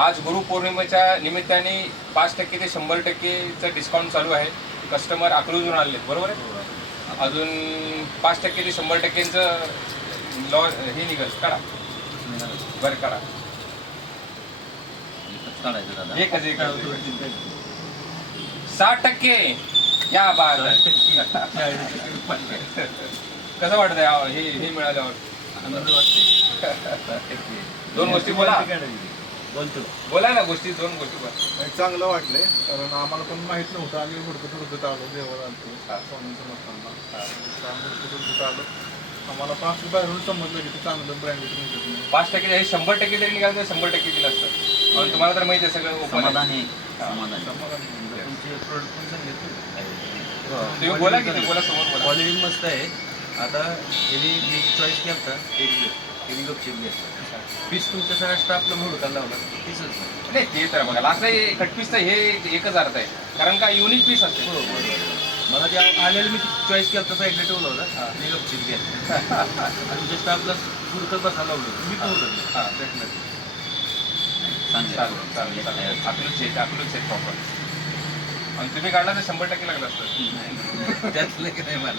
आज गुरुपौर्णिमेच्या निमित्ताने 5% ते 100%चं डिस्काउंट चालू आहे. कस्टमर अकलूजून आले आहेत, बरोबर आहे. अजून 5% ते 100%चं लॉ हे निघाल काढा बरं काढा. एकच 60%. या बात कसं वाटतंय हे मिळाल्यावर? दोन गोष्टी बोला बोला ना, गोष्टी दोन गोष्टी बोला. चांगलं वाटलंय, कारण आम्हाला पण माहित नव्हतं. आम्ही हुडकत आलो देवाला आलो स्वामी समर्थांना हुडकत आलो. आम्हाला 5 बाहेरून समजलं की ते चांगलं ब्रँडेड मिळत नाही. 5% हे 100% जरी निघालं तर 100% दिलं असतं. आणि तुम्हाला तर माहिती आहे सगळं ओपन आहे. तुम्ही बोला की बोला, समोर बोला. क्वालिटी मस्त आहे. आता यांनी मी चॉईस केला होता एक गपचीप घेतला. पीस तुमच्या सगळ्या स्टाफला हुडकायला लावला, पीसच नाही ते तर बघा लास्ट कटपीस तर हे एकच अर्थ आहे, कारण का युनिक पीस असते. हो बरोबर. मला ते आलेलं मी चॉईस केला होता, साईडला ठेवला होता. मी गपचीप घेतला. तुमच्या स्टाफला हुडकत बसायला लावलं, मी पण हुडकलं. हां चांगलं चालेल. अकलूज प्रॉपर. आणि तुम्ही काढला तर 100% लागलं असतं. त्यातलं की नाही मला.